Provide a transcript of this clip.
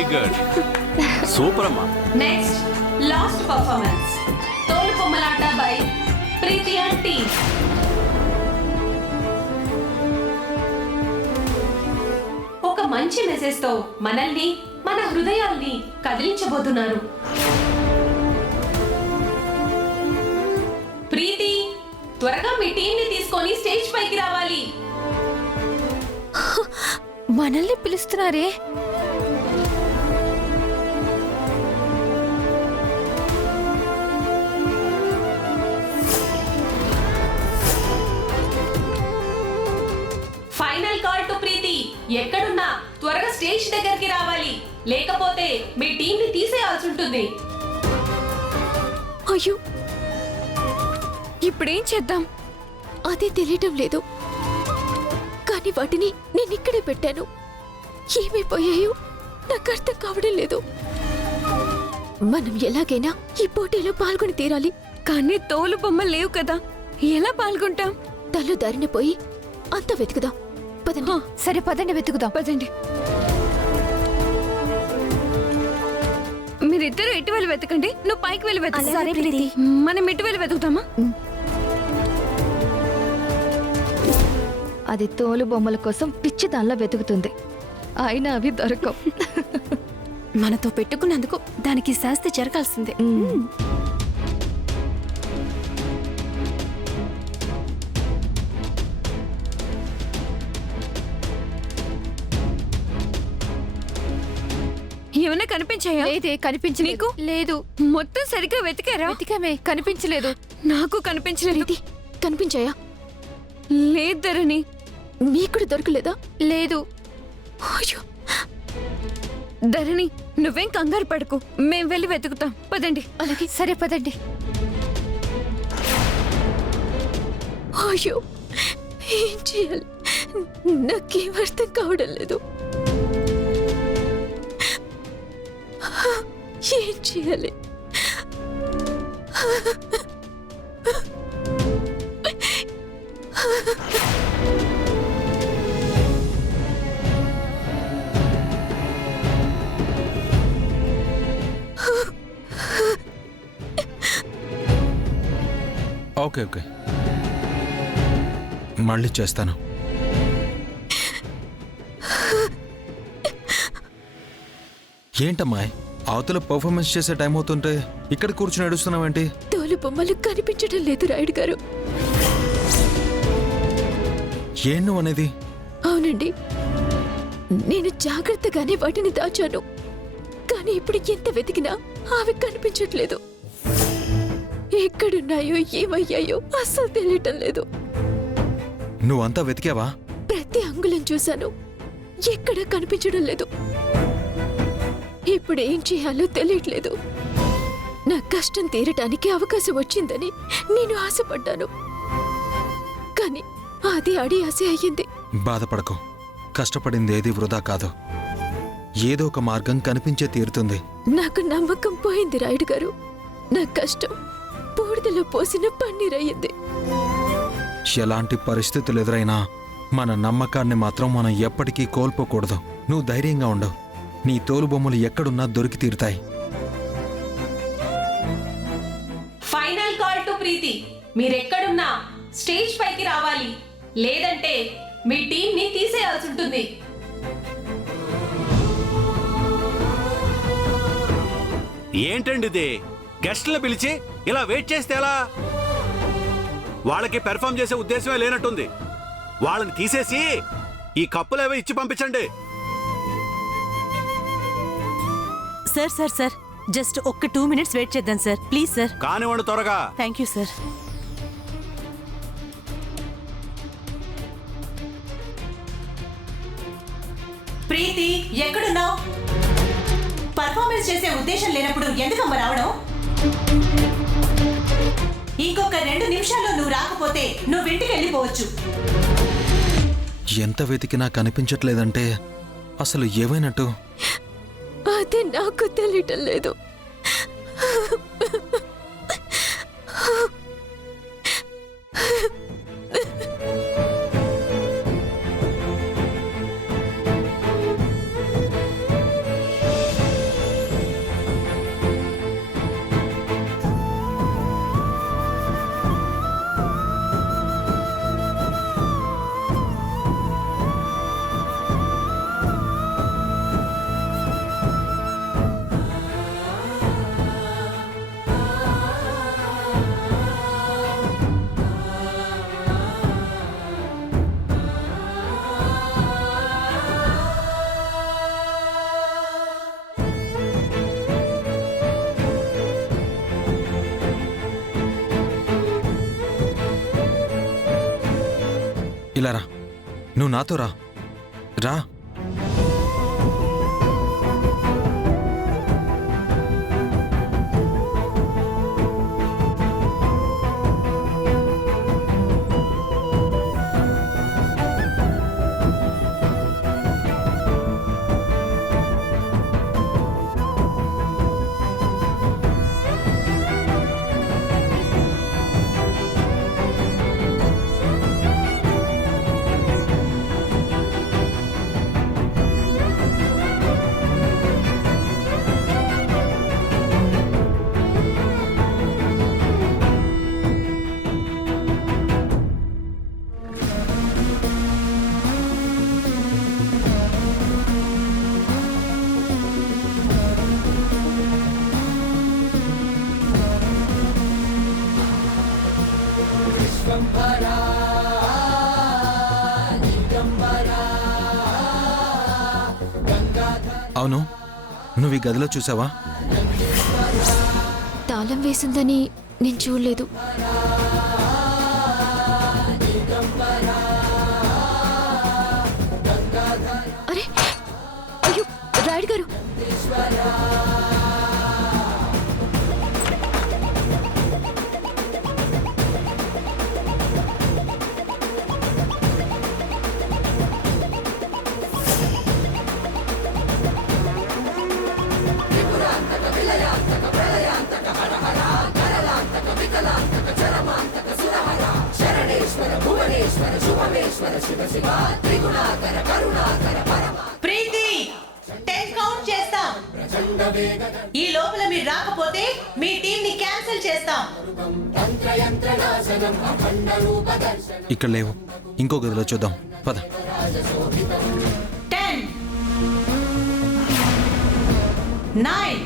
Very good super అమ్మా. Next last performance తోలు బొమ్మలాట by Preethi and team. ఒక మంచి మెసేజ్ తో మనల్ని మన హృదయాల్ని కదిలించబోతున్నారు. ప్రీతి, త్వరగా మీ టీం ని తీసుకొని స్టేజ్ పైకి రావాలి. మనల్ని పిలుస్తున్నారే. ఫైనల్ కాల్ టు ప్రీతి, ఎక్కడున్నా త్వరగా స్టేజ్ దగ్గరికి రావాలి, లేకపోతే మీ టీం ని తీసేయాల్సి ఉంటుంది. అయ్యో, ఇప్పుడేం చేద్దాం? అదే తెలియటం లేదు. కానీ వాటిని నేను ఇక్కడే పెట్టాను. ఏమైపోయాయో నాకు అర్థం కావడం లేదు. మనం ఎలాగైనా ఈ పోటీలో పాల్గొని తీరాలి. కానీ తోలు బొమ్మలు లేవు కదా, ఎలా పాల్గొంటాం? తల్లు దారిన పోయి అంతా వెతుకుదాం. పదండి. సరే పదండి, వెతుకుదాం. పదండి. మీరిద్దరు ఎటు వెళ్ళి వెతకండి, నువ్వు పైకి వెళ్ళి వెతుకు. సరే ప్రీతి. మనం ఇటు వెళ్ళి వెతుకుతామా? అది తోలు బొమ్మల కోసం పిచ్చి దానిలో వెతుకుతుంది. అయినా అవి దొరకవు. మనతో పెట్టుకున్నందుకు దానికి శాస్తి జరగాల్సిందే. ఏమైనా కనిపించాయా? లేదే, కనిపించలేదు. నీకు? లేదు. మొత్తం సరిగ్గా వెతికారా? వెతికామే, కనిపించలేదు. నాకు కనిపించలేదు. ప్రీతి, కనిపించాయా? లేదు ధరణి. మీకు దొరకలేదా? లేదు. అయ్యో, ధరణి, నువ్వేం కంగారు పడకు, మేం వెళ్ళి వెతుకుతాం. పదండి. అలాగే, సరే పదండి. అయ్యో, ఏం చేయాలి? నాకేం అర్థం కావడం లేదు. ఏం చేయాలి? ఓకే ఓకే, మళ్ళీ చేస్తాను. ఏంటమ్మాయి, అవతల పర్ఫార్మెన్స్ చేసే టైం అవుతుంటే ఇక్కడ కూర్చుని ఏడుస్తున్నావేంటి? తోలు బొమ్మలు కనిపించడం లేదు రాయుడు గారు. ఏం నువ్వు అనేది? అవునండి, నేను జాగ్రత్తగానే వాటిని దాచాను. కానీ ఇప్పుడు ఎంత వెతికినా అవి కనిపించట్లేదు. ఎక్కడున్నాయో ఏమయ్యాయో అస్సలు తెలియటం లేదు. నువ్వంతా వెతికావా? ప్రతి అంగుళం చూశాను, ఎక్కడా కనిపించడం లేదు. ఇప్పుడు ఏం చేయాలో తెలియట్లేదు. నా కష్టం తీరటానికి అవకాశం వచ్చిందని నేను ఆశపడ్డాను. కానీ అది అడి ఆశ అయ్యింది. బాధపడకు, కష్టపడింది ఏది వృధా కాదు. ఏదో ఒక మార్గం కనిపించే తీరుతుంది. నాకు నమ్మకం పోయింది రాయుడు గారు. నా కష్టం బూడిదలో పోసిన పన్నీరయ్యింది. ఎలాంటి పరిస్థితులు ఎదురైనా మన నమ్మకాన్ని మాత్రం మనం ఎప్పటికీ కోల్పోకూడదు. నువ్వు ధైర్యంగా ఉండవు. నీ తోలు బొమ్మలు ఎక్కడున్నా దొరికి తీరుతాయి. ఫైనల్ కాల్ టు ప్రీతి, మీరెక్కడున్నా స్టేజ్ పైకి రావాలి, లేదంటే మీ టీం ని తీసేయాల్సి ఉంటుంది. ఏంటండి ఇది? గెస్ట్లను పిలిచి ఇలా వెయిట్ చేస్తే ఎలా? వాళ్ళకి పెర్ఫామ్ చేసే ఉద్దేశమే లేనట్టుంది. వాళ్ళని తీసేసి ఈ కప్పులేవో ఇచ్చి పంపించండి. సార్ సార్ సార్, జస్ట్ ఒక్క 2 minutes వెయిట్ చేద్దాం సార్, ప్లీజ్ సార్. కానివ్వండి త్వరగా. Thank you sir. ప్రీతి, ఎక్కడున్నావు? పర్ఫార్మెన్స్ చేసే ఉద్దేశం లేనప్పుడు ఎందుకమ్మ రావడం? ఇంకొక 2 నిమిషాల్లో నువ్వు రాకపోతే నువ్వు ఇంటికి వెళ్ళిపోవచ్చు. ఎంత వెతికినా కనిపించట్లేదంటే అసలు ఏమైనట్టు? అదే నాకు తెలియటం లేదు. ఇలా రా, నువ్వు నాతో రా. రా. అవును, నువ్వు ఈ గదిలో చూసావా? తాళం వేసిందని నేను చూడలేదు. అరే అయ్యో రాయుడు గారు, ప్రీతి 10 కౌంట్ చేస్తాం. ఈ లోపల మీరు రాకపోతే మీ టీం ని క్యాన్సిల్ చేస్తాం. ఇక్కడ లేవు, ఇంకో గదిలో చూద్దాం. పద. 10 9